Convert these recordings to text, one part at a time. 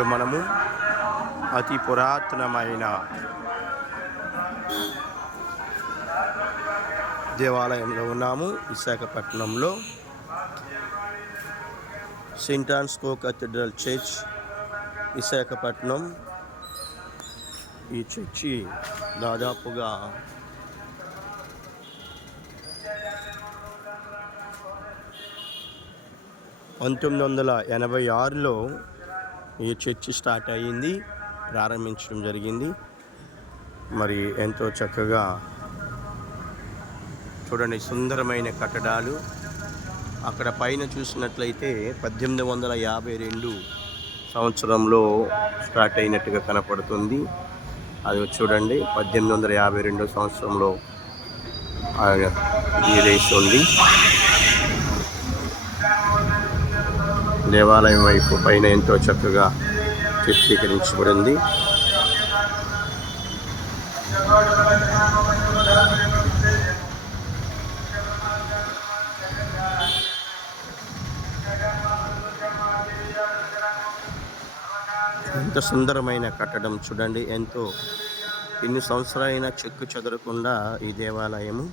ఇప్పుడు మనము అతి పురాతనమైన దేవాలయంలో ఉన్నాము. విశాఖపట్నంలో సెయింట్ ఆన్స్ కో కథీడ్రల్ చర్చ్ విశాఖపట్నం. ఈ చర్చి దాదాపుగా 1986లో ఈ చర్చి స్టార్ట్ అయ్యింది, ప్రారంభించడం జరిగింది. మరి ఎంతో చక్కగా చూడండి, సుందరమైన కట్టడాలు. అక్కడ పైన చూసినట్లయితే 1852 సంవత్సరంలో స్టార్ట్ అయినట్టుగా కనపడుతుంది. అది చూడండి, 1852 సంవత్సరంలో రేస్ ఉంది. దేవాలయం వైపు పైన ఎంతో చక్కగా చిత్రీకరించబడింది. ఎంత సుందరమైన కట్టడం చూడండి. ఎంతో ఎన్ని సంవత్సరాలైనా చెక్కు చెదరకుండా ఈ దేవాలయము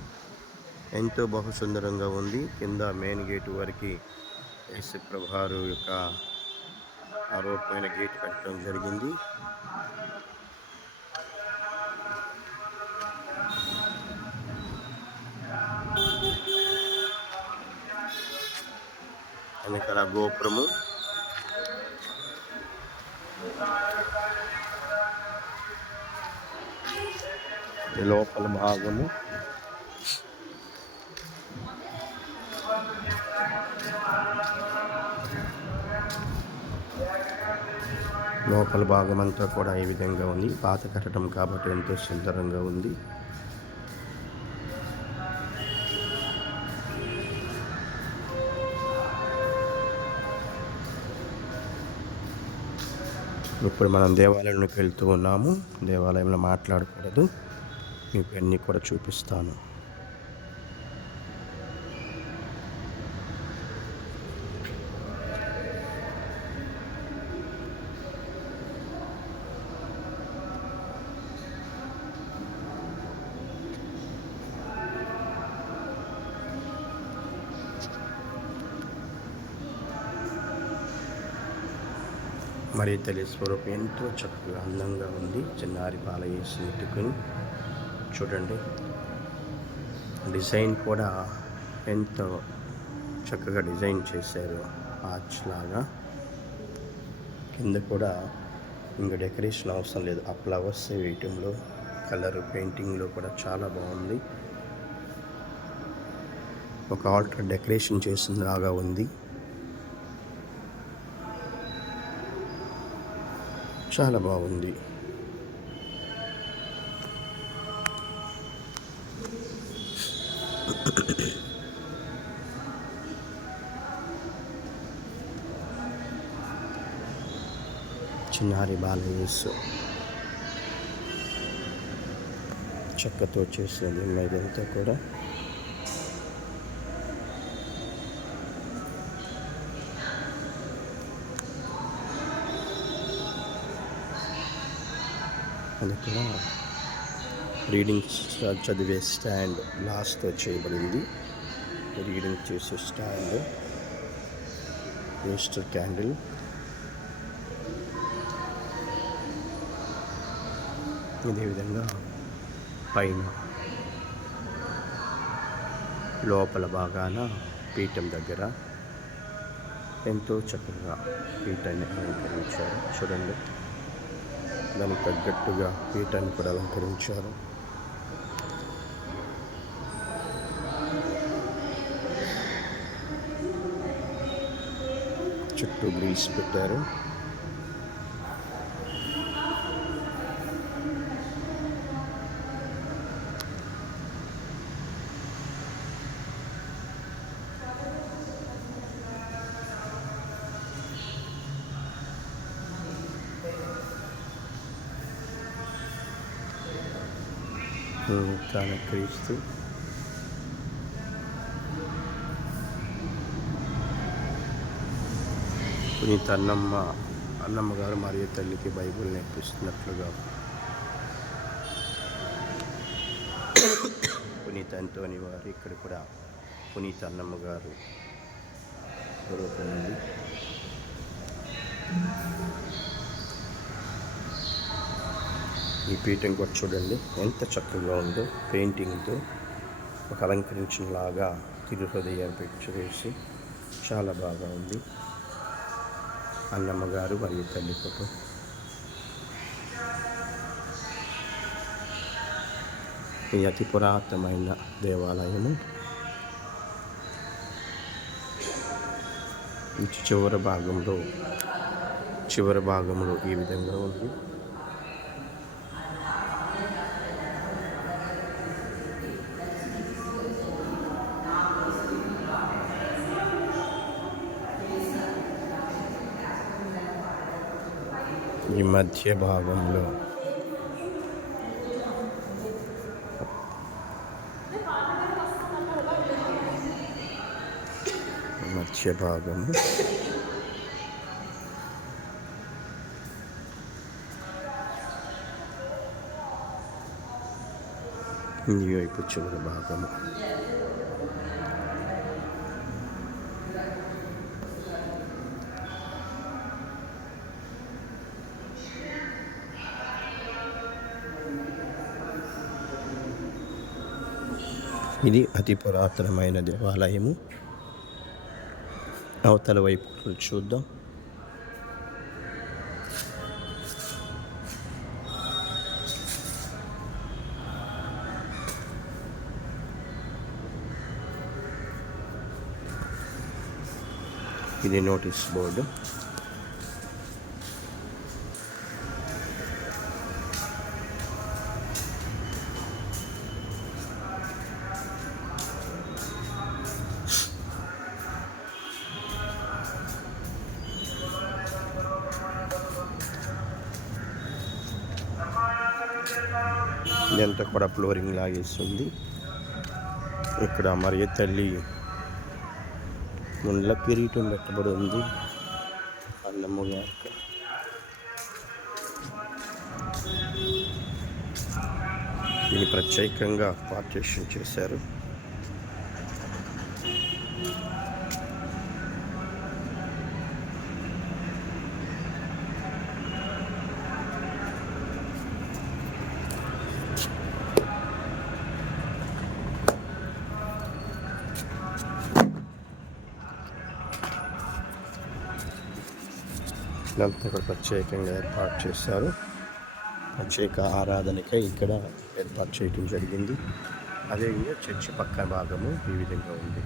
ఎంతో బహు సుందరంగా ఉంది. కింద మెయిన్ గేటు వరకు యేసు ప్రభువారు యొక్క ఆరోపమైన గేట్ కట్టడం జరిగింది. వెనకాల గోపురము, లోపల భాగము, లోపల భాగం అంతా కూడా ఈ విధంగా ఉంది. పాత కట్టడం కాబట్టి ఎంతో సుందరంగా ఉంది. ఇప్పుడు మనం దేవాలయంలోకి వెళ్తూ ఉన్నాము. దేవాలయంలో మాట్లాడకూడదు, మీకు అన్నీ కూడా చూపిస్తాను. మరి తల్లి స్వరూపం ఎంతో చక్కగా అందంగా ఉంది. చిన్నారి పాల వేసి ఎత్తుకుని చూడండి, డిజైన్ కూడా ఎంతో చక్కగా డిజైన్ చేశారు, ఆర్చ్ లాగా. కింద కూడా ఇంకా డెకరేషన్ అవసరం లేదు, ఆ ఫ్లవర్స్ వేయటంలో, కలర్ పెయింటింగ్లో కూడా చాలా బాగుంది. ఒక ఆల్టర్ డెకరేషన్ చేసిన లాగా ఉంది. చాలా బాగుంది. చిన్నారి బాలయేసు చెక్కతో చేసింది ఇదంతా కూడా. అది కూడా రీడింగ్ చదివే స్టాండ్ గ్లాస్తో చేయబడింది. రీడింగ్ చేసే స్టాండ్, ఈస్టర్ క్యాండిల్, ఇదే విధంగా పైన లోపల భాగాన పీఠం దగ్గర ఎంతో చక్కగా పీఠాన్ని అలంకరించారు. చూడండి, దానికి తగ్గట్టుగా పీఠాన్ని కూడా అలంకరించారు. చుట్టూ గ్రిల్స్ పెట్టారు. చాలా క్రీస్తు పునీత అన్నమ్మ అన్నమ్మ గారు మరియు తల్లికి బైబిల్ నేర్పిస్తున్నట్లుగా పునీత అంతోని వారు ఇక్కడ కూడా పునీత అన్నమ్మ గారు స్వరూపం ఉంది. ఈ పీఠం కూడా చూడండి ఎంత చక్కగా ఉందో, పెయింటింగ్తో ఒక అలంకరించినలాగా తిరుహృదయం పిక్చర్ వేసి చాలా బాగా ఉంది. అన్నమ్మ గారు మరియు తల్లి ఫోటో. ఈ అతి పురాతనమైన దేవాలయము చివరి భాగంలో ఈ విధంగా ఉంది. ఈ మధ్య భాగంలో ఈ వైపు చివరి భాగము. ఇది అతి పురాతనమైన దేవాలయము. అవతల వైపు చూద్దాం. ఇది నోటీస్ బోర్డు. ఇదంతా కూడా ఫ్లోరింగ్ లాగేస్తుంది. ఇక్కడ మరియు తల్లి ముండ్ల కిరీటం పెట్టబడి ఉంది. అన్నమ్మ గారికి ఇది ప్రత్యేకంగా పార్టీషన్ చేశారు. ఇదంతా కూడా ప్రత్యేకంగా ఏర్పాటు చేశారు. ప్రత్యేక ఆరాధనకై ఇక్కడ ఏర్పాటు చేయడం జరిగింది. అదేవిధంగా చర్చి పక్క భాగము ఈ విధంగా ఉంది.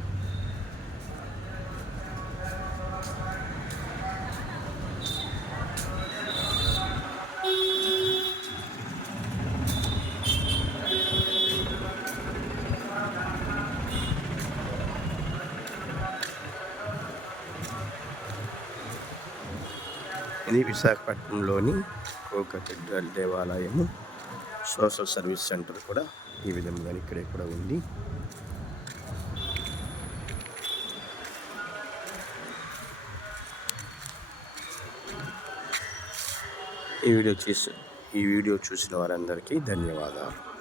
ఇది విశాఖపట్నంలోని కథీడ్రల్ దేవాలయము. సోషల్ సర్వీస్ సెంటర్ కూడా ఈ విధంగా ఇక్కడే కూడా ఉంది. ఈ వీడియో చూసిన వారందరికీ ధన్యవాదాలు.